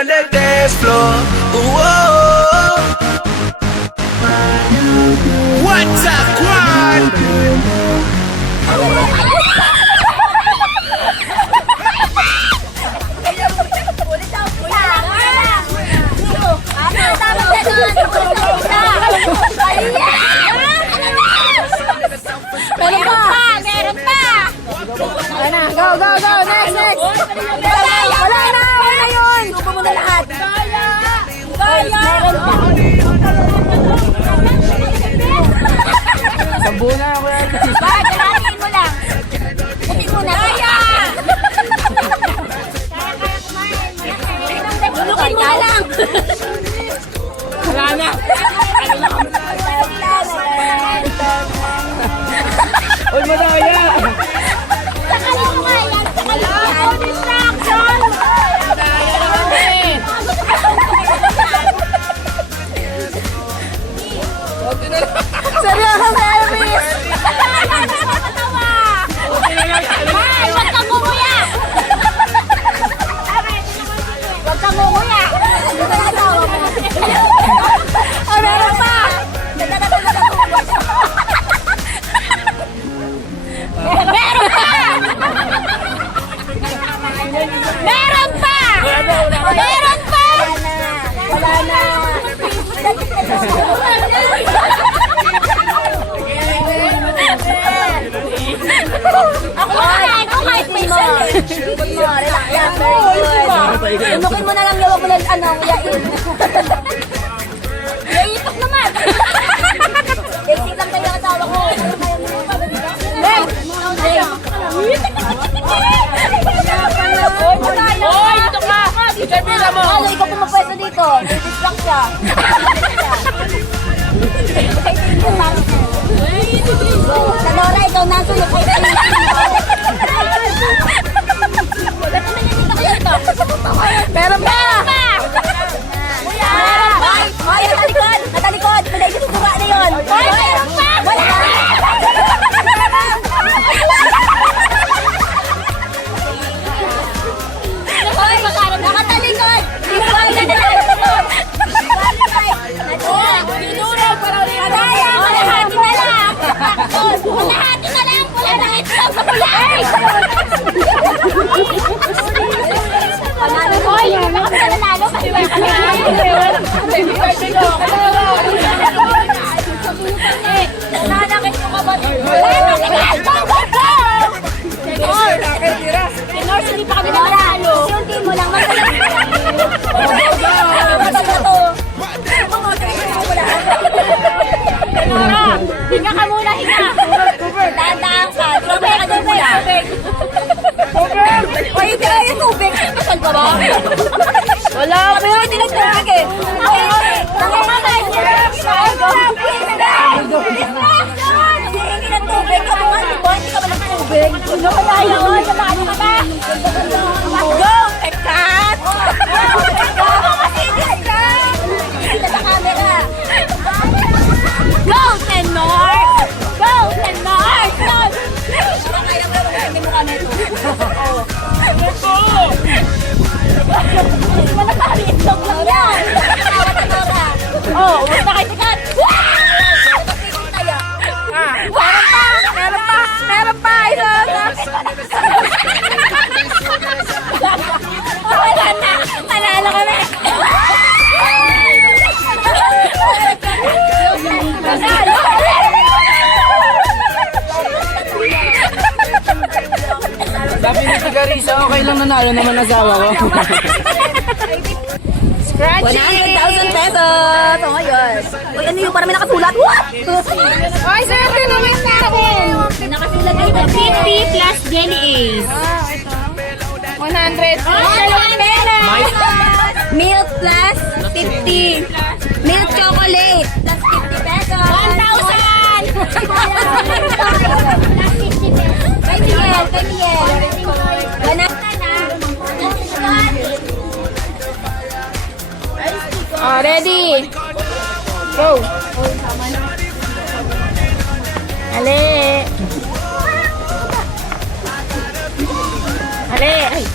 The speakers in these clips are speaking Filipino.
on the dance floor. Whoa. What's up, Quan? Meron pa! Meron pa! Ano? Go, go, go! Next, next! Wala na yun! Subo mo na lahat! Kaya! Kaya! Meron pa! Sambu na ako yan. Bakit? Kalahatiin mo lang. Buti mo na. Kaya! Kaya kumain. Bulukin mo na lang. Wala na. Uy, madaya! Sakalin mo nga yan. Sakalin mo yan. Distraction! Seryoso, Elvis! Ay, wag kang gumuya! Wag kang gumuya! Oh, meron pa! Meron pa! Meron pa! Meron pa! Wala na! Ako kakain ko kahit may sal. Ikot mo, relax yan, very good. Tunukin mo na lang yung wag mo lang, yain. Naiitok naman. Basic lang tayo ang asawa ko. Beng! Oy, ito ka! Ikapila mo! Ano, ikaw pumapwesto dito. Distract siya. Go. Sa Nora, ikaw naso yung kay Meron pa! Meron pa! Ay, natalikod! Natalikod! Malay dito suga na yun! Ay, meron pa! Wala! Hoy, nakatalikod! Dinurog para ulit. Kaya, kalahati na lang. Kalahati na lang. Wala nang itlog sa kulay. Hoy, baka pa nanalo kasi may nanakit mo ka ba? Tenor, hindi pa kami nanalo. Suntin mo lang. Tenora, hinga ka muna, hinga. Tandaan ka. Tubig, tubig. Uy, hindi na yung tubig. Kasal ka ba? Wala po. Hindi nagtawag eh. Hindi na tubig. Ako nga, di ba? Hindi ka ba ng tubig? Ano ka na yun? Samahan ka na. Go! Pekat! Kita sa camera. Go, Tenor! Go, Tenor! Go! Kaya mo naman hindi mo kami ito. Wala pa kami itlog lang yan. Oh, huwag na kayo sikat. Meron pa! Meron pa! Wala na. Panalo kami. Sabi ni Tigarisa, okay lang nanalo naman asawa ko. Scratchy! 100,000 pesos! Oh my God! Uy, ano yung parang may nakasulat? What? Oy, sir, tinawin natin. Nakasulat dito. 50 plus Jenny Ace. 100. Oh, dalawang pera. Milk plus 50. Milk chocolate plus 50 pesos. 1,000. Kay Miguel, kay Miguel. Oh, ready? Go. Ale. Ale. Ay.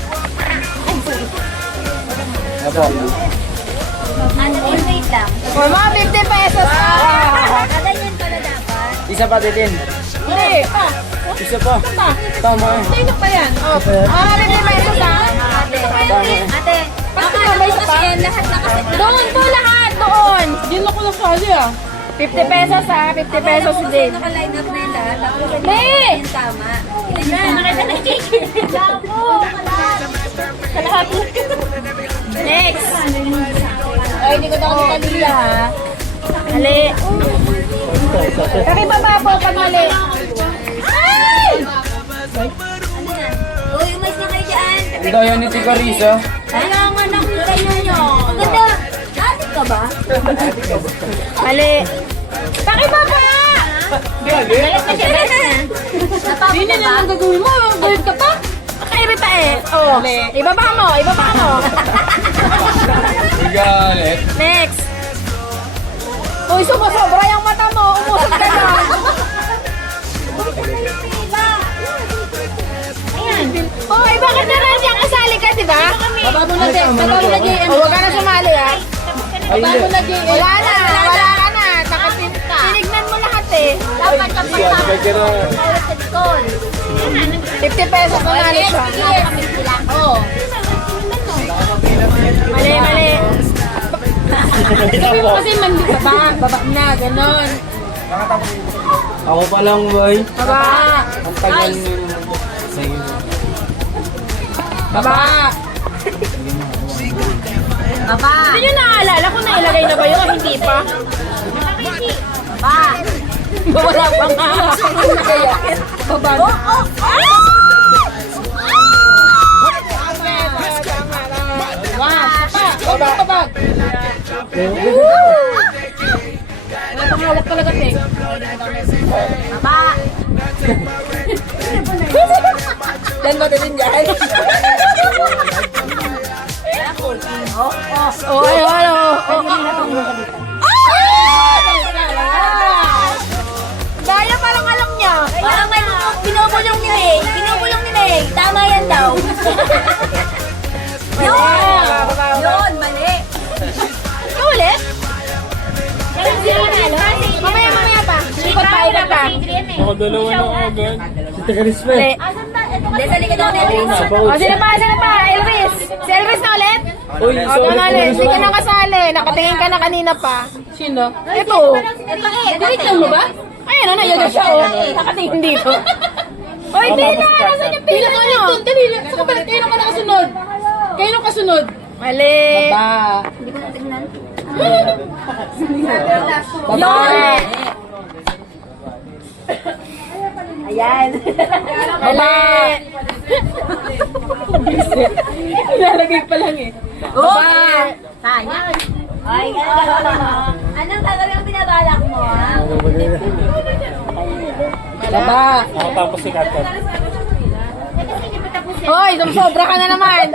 Apo. Ano, wait lang. O, mga 50 pesos. Ganyan pala dapat. Isa pa titin. Hindi. Isa pa. Tama eh. Sino pa yan? O, 50 pesos ha. Ate, Bakit may isa pa? lahat na kasi. Doon po lahat, doon. Hindi na ko nasali ah. 50 pesos ha, 50 pesos din. Naka-line up na yung lahat. Tapos Hindi. yung tama. Nakita na chicken. Next. Ay, hindi ko na ako kanila ha. Mali. Pakibaba po pag mali. Ay! Uy, umalis na kayo dyan. Ito yun ni Tito Risa. Kailangan ako kayo nyo. Ang ganda. Adik ka ba? Mali. Pakibaba! Galit na siya. Napapot Hindi na na ba? lang gagawin mo. Galit ka pa. Nakairita eh. Oh. Ibaba mo, ibaba mo. Galit. Next. Uy, sumusobra yung mata mo. Umusog ka na. Ayan. Hoy, bakit na rin yung kasali ka, di ba? Baba mo na, Jay. Baba mo na, Jay. Huwag ka na sumali, ha? Ay, Baba mo na, Jay. Wala na, wala ka na. Tinignan mo lahat, eh. Dapat ka pa sa Pero, 50 pesos na nalo siya. Oo. Mali, mali. Sabi mo kasi mandi baba. Baba na, ganon. ako pa lang, boy. Baba. Ang tagal nyo. Sige. Baba. Baba. Hindi nyo naaalala kung nailagay na ba yun? Hindi pa. Baba. Wala pa nga. Baba na. Baba. Baba. Wala pang hawak talaga, te. Baba. Dan ba din dyan? Oh, ayun, Daya parang alam niya. Parang may binubulong ni May. Binubulong ni May. Tama yan daw. Yun, mali. Ikaw ulit? Mamaya pa. Ikot pa, ikot pa. Ako dalawa na agad. Si Tekaris pa. Mali. Hindi, sa likod ako ni Elvis. O, sino pa? Sino pa? Elvis. Si Elvis na ulit? Uy, O, ikaw na ulit. Hindi ka na kasali. Nakatingin ka na kanina pa. Sino? Ito. Dinig mo ba? Ayun, ano, yun siya, oh. Nakatingin dito. O, hindi na. Nasaan yung pila nyo? Dali, saka pala, kayo nung nakasunod. Kayo nung kasunod. Mali. Baba. Hindi ko natignan. Baba. Ayan. Baba. Ilalagay pa lang eh. Baba. Sayang. Ay, anong gagawin ang binabalak mo, ha? Baba. Ako tapos si Katot. Hoy, sumsobra ka na naman.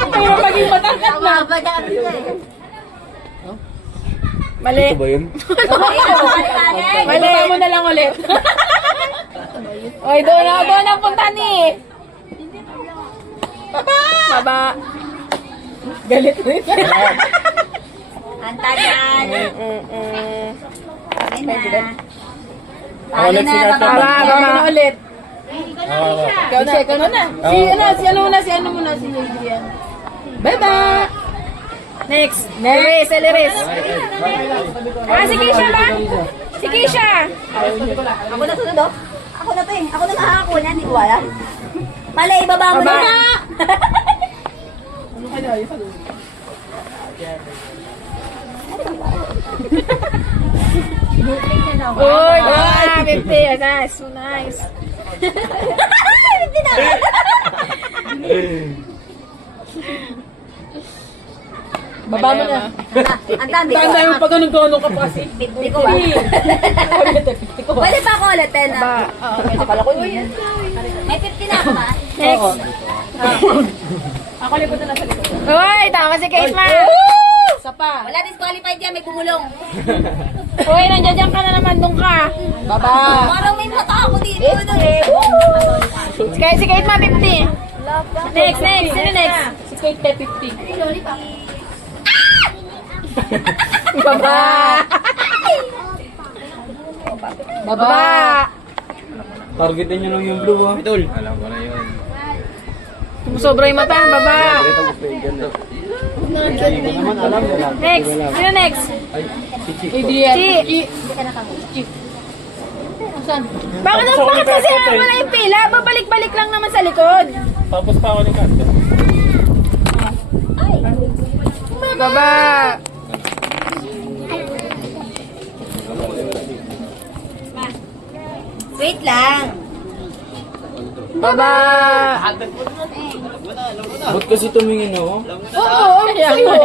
Hindi mo maging matangkat na. Mali. Ito ba yun? Mali. Baba mo na lang ulit. Hoy, doon ang punta ni. Baba. Baba. Galit rin. Ang tagal. Ayun na. Ako ulit si Katot. Baba na ulit. Oo. Ikaw na. Ikaw na. Si ano muna, si Adrian. Bye-bye. Next. Eliris, Eliris. Si Keisha ba? Si Keisha. Ako na sunod, oh. Ako na to eh. Ako na makakakuha. Hindi ko alam. Mali, ibaba mo na. Uy, 50. Nice. So nice. Hindi na. Baba mo na. Ang dami ko. Tanda yung pag ganun-ganun ka pa kasi. 50 ko ba? Pwede pa ako ulit, 10 na. Akala ko yun. May 50 na ako ba? Next. Ako lipo na sa likod. Uy, tama si Kate Ma. Isa pa. Wala disqualified yan, may gumulong. Uy, nandiyan ka na naman, doon ka. Baba. Parang may mata ako dito. Si Kate Ma, 50. Next. Sino next? skirt 50. Baba! Baba! Targetin nyo lang yung blue, ha? Idol. Alam ko na yun. Sobra yung mata, baba! Next! Sino next? Si! Bakit kasi wala yung pila? Babalik-balik lang naman sa likod. Tapos pa ako ng kanto. Baba! Wait lang. Baba! Ba't kasi tumingin ako? Oo, sa'yo.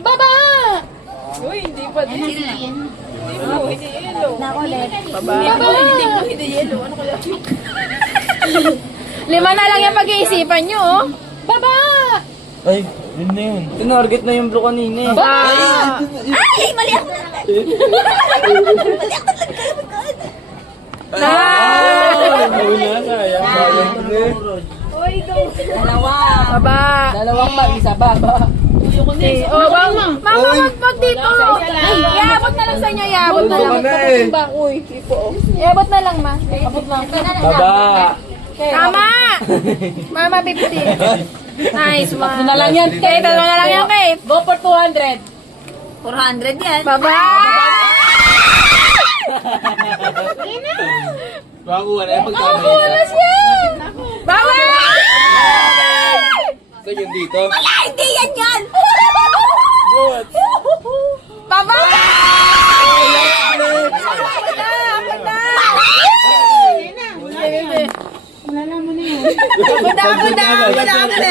Baba! Uy, hindi pa din. Baba! Hindi yelo. Ano kaya? 5 na lang yung pag-iisipan nyo, oh. Baba! Ay, yun na yun. Tinarget na yung blue kanina eh. Baba! Ay, mali ako. Ay, na, sayang. Baba! Dalawang pa, isa baba. Okay. Oh, mama, wag dito. Iabot na lang sa inyo, iabot na lang. Iabot na lang, ma. Iabot na. Baba. Tama! Mama, 50. Nice one. Na lang yan, Okay, tatlo na lang yan, Kate. Go for 200. 400 yan. Baba! Bago wala yung Bonus yan! Baba! So yun dito. Wala, hindi yan yan. Good. Baba! Ako na.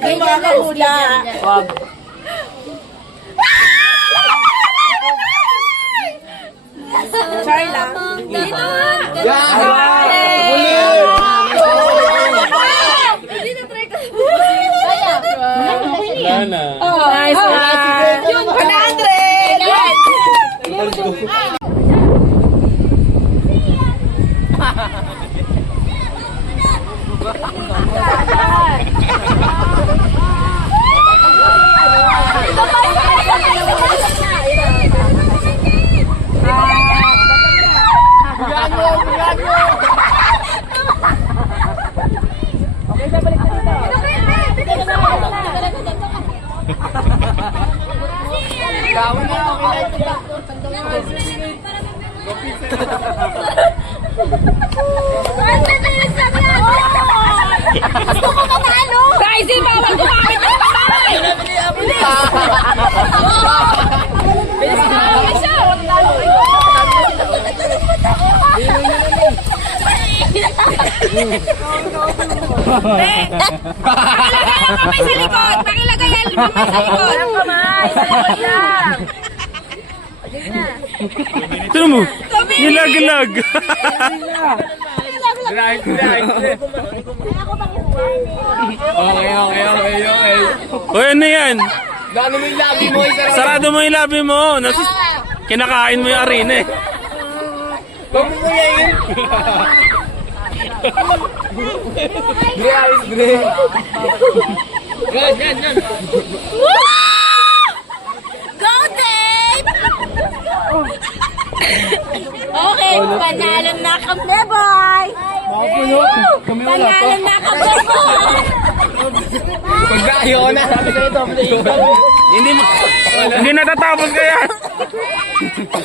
May nakahula. Wag. Sorry lang. Dito. Wala na. Nice one. 100! Gusto ko matalo. Guys, di bawal gumamit ng kamay! Bilis na! Bilis na! Pakilagay ang kamay sa likod! Pakilagay ang kamay sa likod! Ito mo, nilag-lag. Okay. O ano yan? Gano mo yung labi mo? Sarado mo yung labi mo. Kinakain mo yung arena eh. Huwag mo kuya yun. Gre, ayos, gre. Yan. Go, Dave! Okay, panalo na kami, boy! Kami wala pa. Panalo na kami, boy! Pagkayo ko na. Sabi ko ito, Hindi natatapos kaya.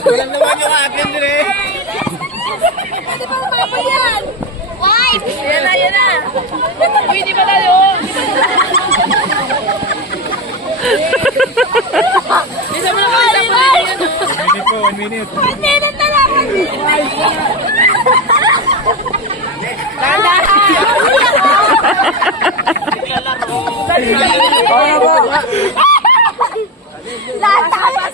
Walang naman yung akin, gre. Hindi pa umapa yan! Wipe! Yan na! Uy, di ba tayo? Isa mo na isa mo. Hindi po, 1 minute. 1 minute na lang! Latas!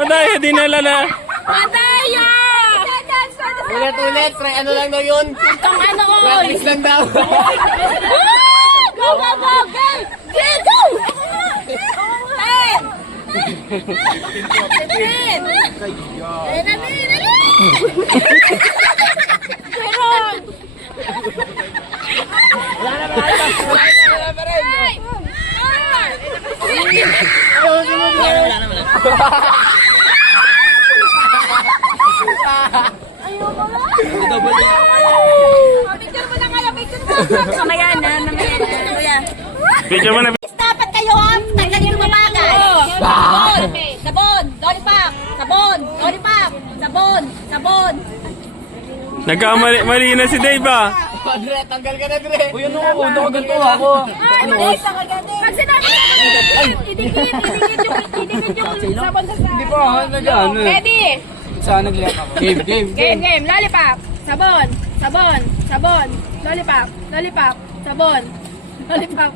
Madaya, dinala na. Madaya! Ulit, pre. Ano lang daw yun? Itong ano ko, Practice lang daw. Go, go, go! Go! Go! 10. Mamaya na, kuya. Video mo na. Dapat kayo, tanggalin yung mabagay. Sabon, sabon, lollipop, sabon, lollipop, sabon, sabon. Nagkamali na si Dave ah. Dre, tanggal ka na, Dre. Uy, ano ako? Ano ganito ako? Pag sinabi na idikit yung sabon sa Hindi pa ako nag-ano. Ready? Saan nag-liak ako? Game. Lollipop, sabon, sabon, sabon, lollipop, lollipop, sabon, lollipop,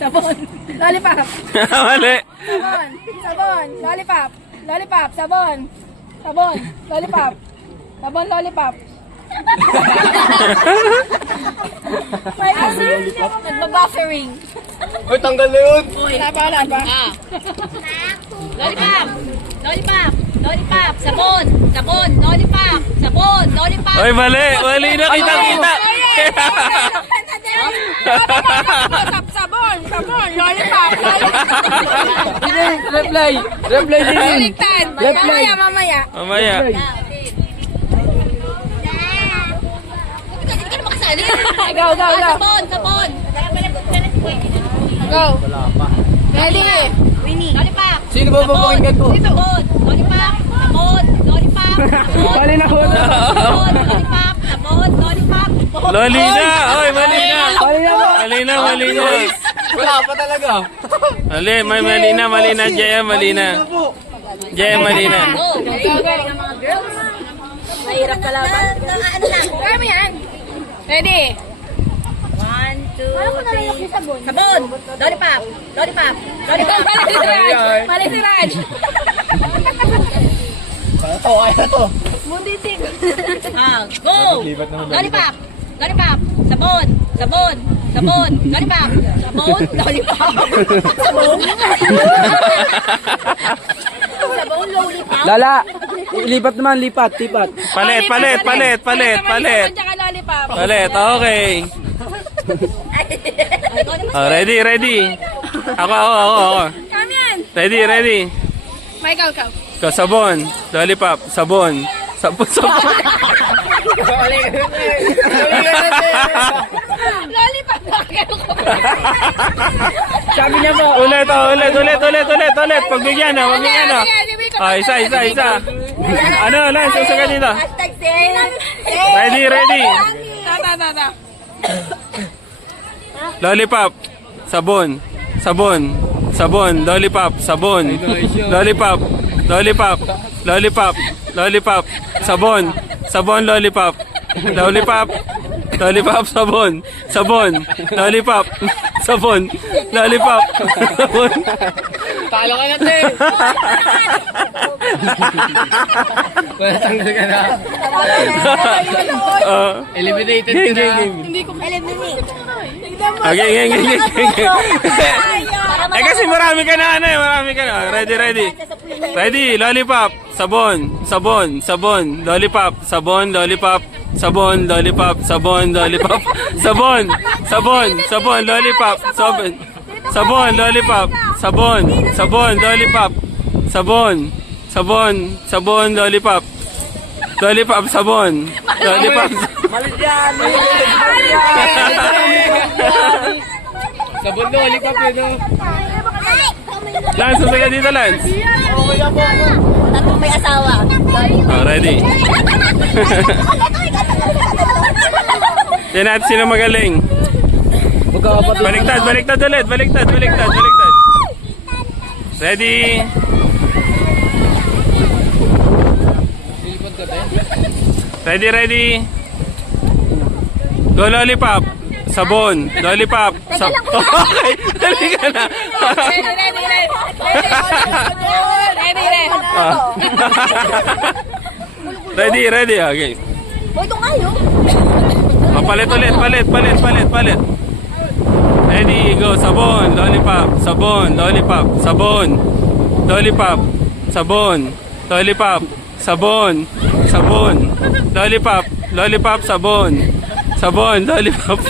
sabon, lollipop, Mali. sabon, sabon, lollipop, lollipop, sabon, sabon, lollipop, sabon, lollipop. May kasi nagbabuffering. Uy, tanggal na yun. Wala pa. Lollipop, lollipop, lollipop, sabon, sabon, lollipop, sabon, lollipop. Oy, mali na. Kita. Sabon, sabon, lollipop, Reply din yun. Baliktad. Mamaya. Mamaya. Hindi ka na makasali. Go. Sabon, sabon. Go. Ready? Winnie. Lollipop. Sino ba papakinggan ko? Sabon, lollipop, sabon, lollipop, sabon. Mali na ako. Sabon, lollipop, sabon, lollipop. Loli na. Oy, mali na. Mali na. Mali na. Wala pa talaga. Mali na. Jaya, mali na. Jaya, mali na. Go. Mahirap kalaban. Ano lang? Kaya mo yan. Ready? 1, 2, 3. Sabon, lollipop, lollipop, lollipop. Mali si Raj. Kaya na to. Munditik. Go. Lollipop, lollipop, sabon, sabon, sabon, lollipop, sabon, lollipop. Sabon. Sabon, lollipop. Lala, lipat naman, lipat. Palit. Tsaka lollipop. Palit, okay. Ready. Ako. Kami yan. Ready. Michael. Go, sabon, lollipop, sabon. Lollipop na kayo. Sabi niya ba? Ulit. Pagbigyan na. Isa. Ano, Lance, susagan dito. Hashtag say. Ready. Ta. Lollipop, sabon, lollipop, sabon, lollipop, sabon, lollipop, sabon, lollipop, sabon. Talo ka na, Te. Wala tanggal ka na. Eliminated ka na. Hindi ko Eliminate. Okay. Eh kasi marami ka na. Ready, lollipop, sabon, lollipop, sabon, lollipop, lollipop, lollipop, lollipop, lollipop, lollipop, lollipop, lollipop. Malit yan. Sabon na, lipat yun. Lance, susagan dito, Lance. Tatong may asawa. Ready. Yan natin sino magaling. Baliktad ulit. Ready. Ready. Go, lollipop. Sabon. Lollipop. Okay. Dali ka na. Ready. Ready. Okay. Boy, ito nga yun. Palit ulit, palit. Ready, go. Sabon, lollipop, sabon, lollipop, sabon, lollipop, sabon, lollipop, sabon, sabon, lollipop, lollipop, sabon, sabon, lollipop,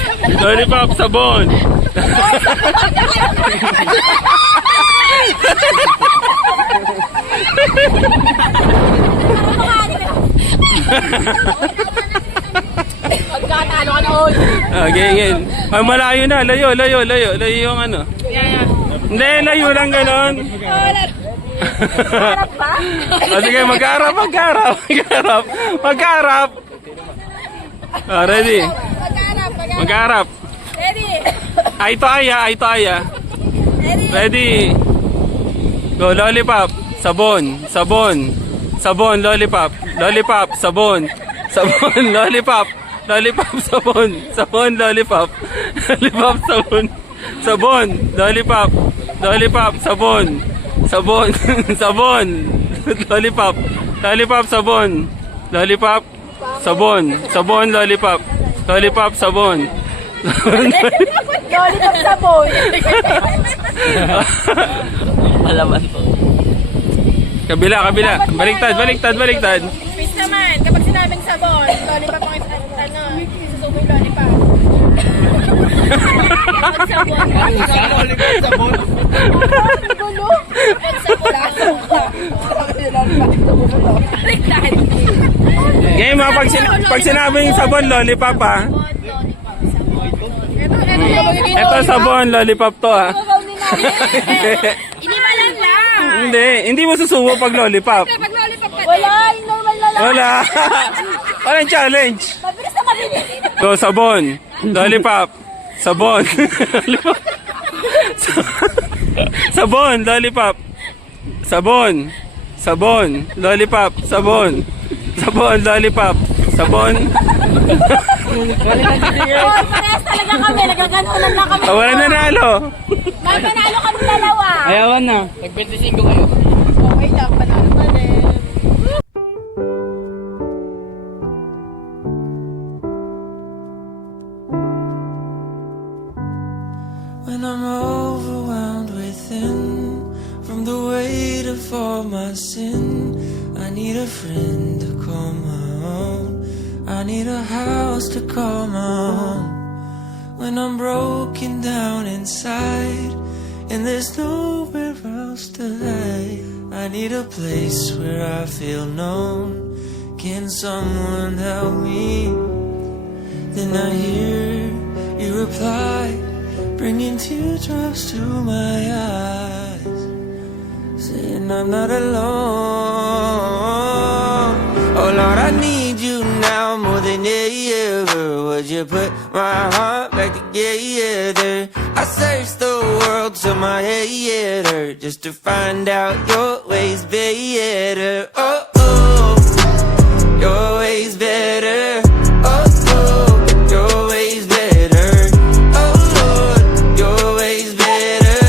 lollipop, sabon. Pagkatalo ka na all. Okay. Ay, malayo na. Layo yung ano. Hindi, layo lang ganon. Harap ba? O sige, magharap. Ready? Magharap. Ready? Ay, ito aya. Ready? Go, lollipop. Sabon, lollipop, sabon, lollipop, sabon, lollipop, sabon, lollipop, sabon, lollipop, sabon, lollipop, sabon. Lollipop sabon. Alaman po. Kabila. Baliktad. Quiz naman, kapag sinabing sabon, lollipop ang susubo yung lollipop. Kapag sabon. Gulo. Kapag sabon. Baliktad. Game ha, pag sinabing sabon, lollipop ha. Ito sabon, lollipop to ha. Hindi malang lang. Hindi mo susubo pag lollipop. Pag lollipop ka wala, yung normal na lang. Wala. Walang challenge. Mabilis na mabilis. Go, sabon, lollipop, sabon, lollipop. Sabon, lollipop, sabon, lollipop, sabon, lollipop, sabon. Parehas talaga kami, nagaganunan lang kami. Wala nanalo. May panalo kami dalawa. Ayawan na. Nag-25 kayo. Okay lang, panalo pa din. When I'm overwhelmed within from the weight of all my sin, I need a friend to call my own. I need a house to call my home. When I'm broken down inside and there's nowhere else to hide, I need a place where I feel known. Can someone help me? Then I hear you reply, bringing teardrops to my eyes, saying I'm not alone. Oh Lord, I need you now more than ever. Would you put my heart back together? I searched the world till my head hurt just to find out your ways better. Oh, oh, your ways better. Oh, oh, your ways better. Oh Lord, your ways better.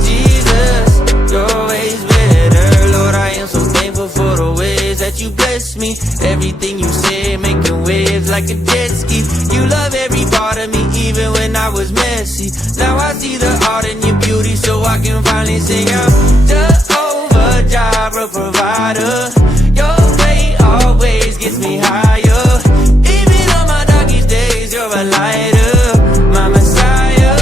Jesus, your ways better. Lord, I am so thankful for the ways that you bless me. Everything you said, making waves like a jet ski. You love every part of me, even when I was messy. Now I see the art in your beauty, so I can finally sing out. Jehovah Jireh, provider. Your way always gets me higher. Even on my darkest days, you're a lighter, my Messiah.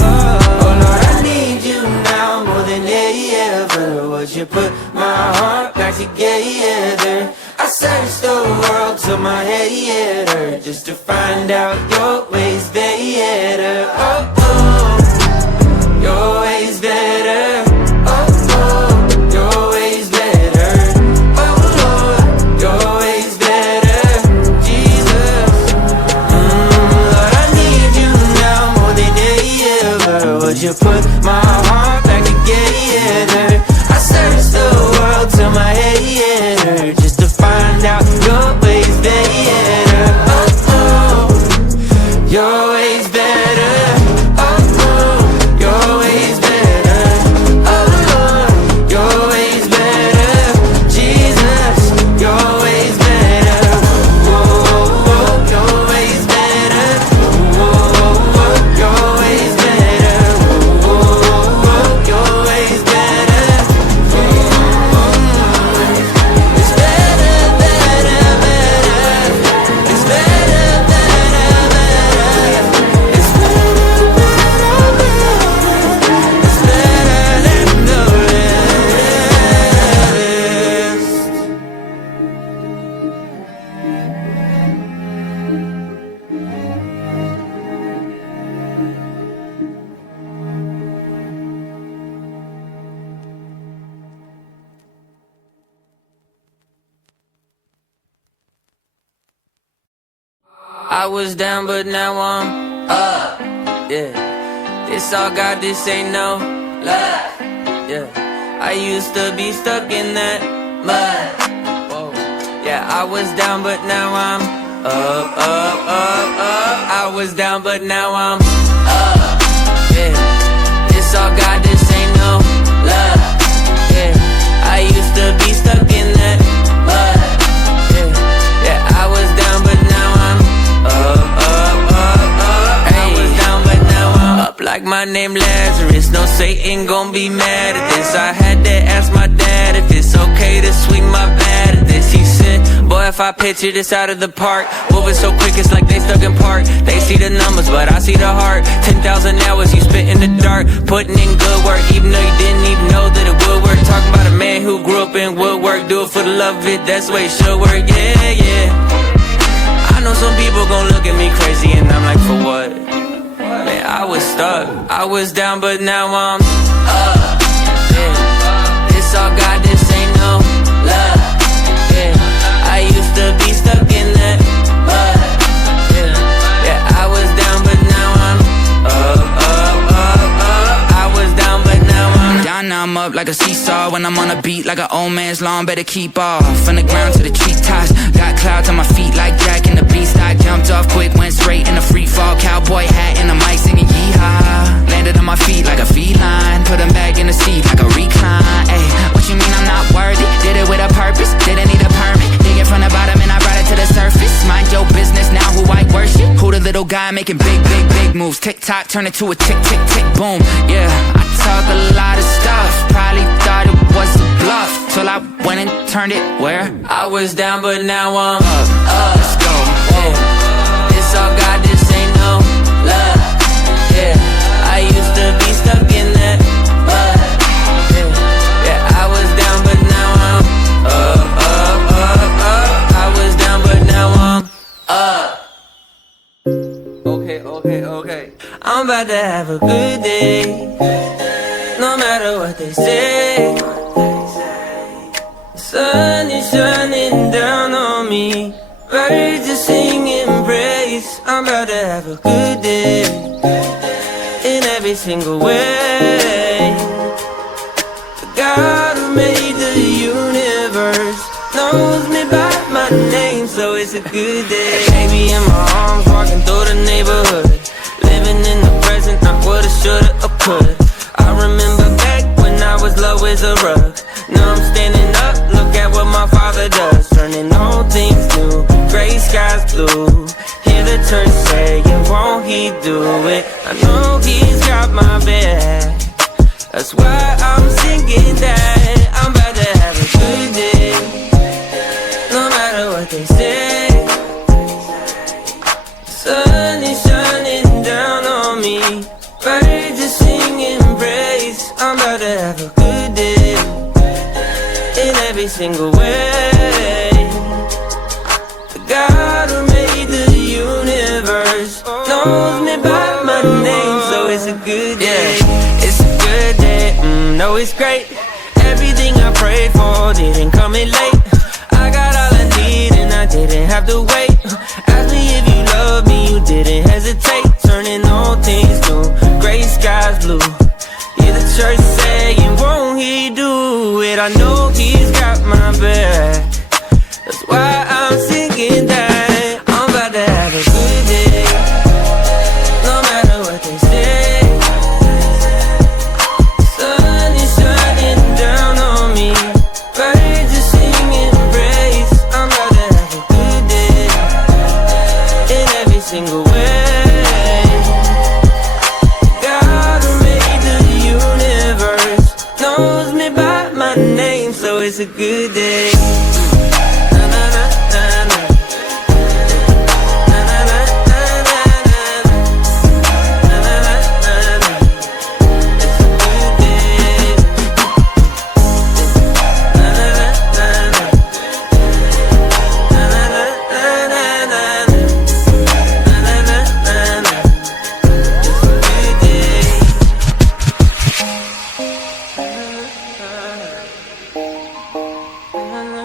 Oh Lord, I need you now more than ever. Would you put my heart back together? I searched the world till my head hurt just to find out your ways better. Oh, oh, your ways better. Oh, oh, your ways better. Oh, Lord, your ways better. Jesus, Lord, I need you now more than ever. Would you put my heart back together? I searched the world till my head hurt just to find out your ways better. Oh, oh, your ways better. Oh, oh, your ways better. Oh, Lord, your ways better. Jesus, your ways better. Oh, oh, your ways better. I was down, but now I'm up. Yeah, this all God, this ain't no luck. Yeah, I used to be stuck in that mud. Whoa. Yeah, I was down, but now I'm up, up, up, up. I was down, but now I'm up. Yeah, this all God, this ain't no luck. Yeah, I used to be stuck in that mud. Yeah, yeah, I was down, but now I'm up, up, up, up. I was down, but now I'm up like my name Lazarus. No Satan gon' be mad at this. I had to ask my dad if it's okay to swing my bat at this. He said, boy, if I picture this out of the park, moving so quick it's like they stuck in park. They see the numbers, but I see the heart. 10,000 hours you spit in the dark, putting in good work, even though you didn't even know that it would work. Talking about a man who grew up in woodwork, do it for the love of it, that's the way it should work. Yeah, yeah. I know some people gon' look at me crazy, and I'm like, for what? Man, I was stuck, I was down, but now I'm up. Yeah, this all God, this ain't no love. Yeah, I used to be stuck in that mud. Yeah, yeah, I was down, but now I'm up, up, up, up. I was down, but now I'm down, now I'm up like a seesaw. When I'm on a beat like an old man's lawn, better keep off. From the ground to the treetops, got clouds on my feet like Jack and the Beanstalk. Jumped off quick, went straight in a free fall. Cowboy hat and a mic singing yeehaw. Landed on my feet like a feline, put him back in the seat like a recline. Ay, what you mean I'm not worthy? Did it with a purpose, didn't need a permit. Digging from the bottom and I brought it to the surface. Mind your business now, who I worship. Who the little guy making big, big, big moves. Tick tock, turn it to a tick, tick, tick, boom. Yeah, I talk a lot of stuff, probably thought it was a bluff, till I went and turned it where I was down, but now I'm up, up. Let's go. Yeah. This all God, this ain't no love. Yeah, I used to be stuck in that mud. Yeah, yeah, I was down, but now I'm up, up, up, up. I was down, but now I'm up. Okay, okay, okay. I'm about to have a good day, no matter what they say. Sun is shining down on me, birds are singing praise. I'm about to have a good day, in every single way. The God who made the universe knows me by my name, so it's a good day. Baby in my arms, walking through the neighborhood, living in the present, not what I shoulda or could. I remember back when I was low as a rug. Now I'm standing up, look at what my father does, turning all things new, gray skies blue. Hear the church saying, won't he do it? I know he's got my back, that's why I'm singing that. I'm about to have a good day, no matter what they say. Sun is shining down on me, birds are singing praise. I'm about to have a good day, in every single way. The God who made the universe knows me by my name, so it's a good day. Yeah, it's a good day, no it's great. Everything I prayed for didn't come in late. I got all I need and I didn't have to wait. Ask me if you love me, you didn't hesitate. Turning all things new, gray skies blue. Hear the church saying, won't he do it? I know he's got my back, that's why I'm singing that. I'm about to have a good day, no matter what they say. Sun is shining down on me, birds are singing praise. I'm about to have a good day, in every single way. God who made the universe knows me by my name, so it's a good day. Na, na, na, na, na. Na, na, na, na, na, na. Na, na, na, na, na. It's a good day. Na, na, na, na, na. Na, na, na, na, na, na. Na, na, na, na, na. It's a good day. Na, na, na, na.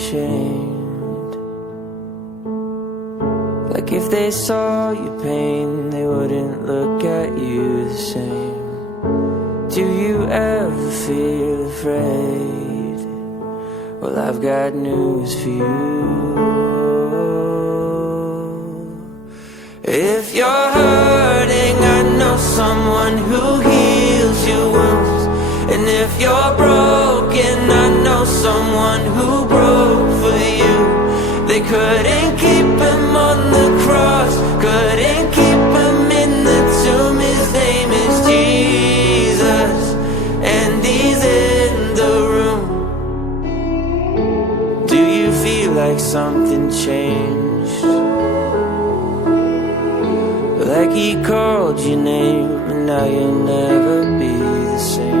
ashamed. Like if they saw your pain, they wouldn't look at you the same. Do you ever feel afraid? Well, I've got news for you. If you're hurting, I know someone who heals your wounds. And if you're broken, I know someone who broke for you. They couldn't keep him on the cross, couldn't keep him in the tomb. His name is Jesus, and he's in the room. Do you feel like something changed? Like he called your name, and now you'll never be the same.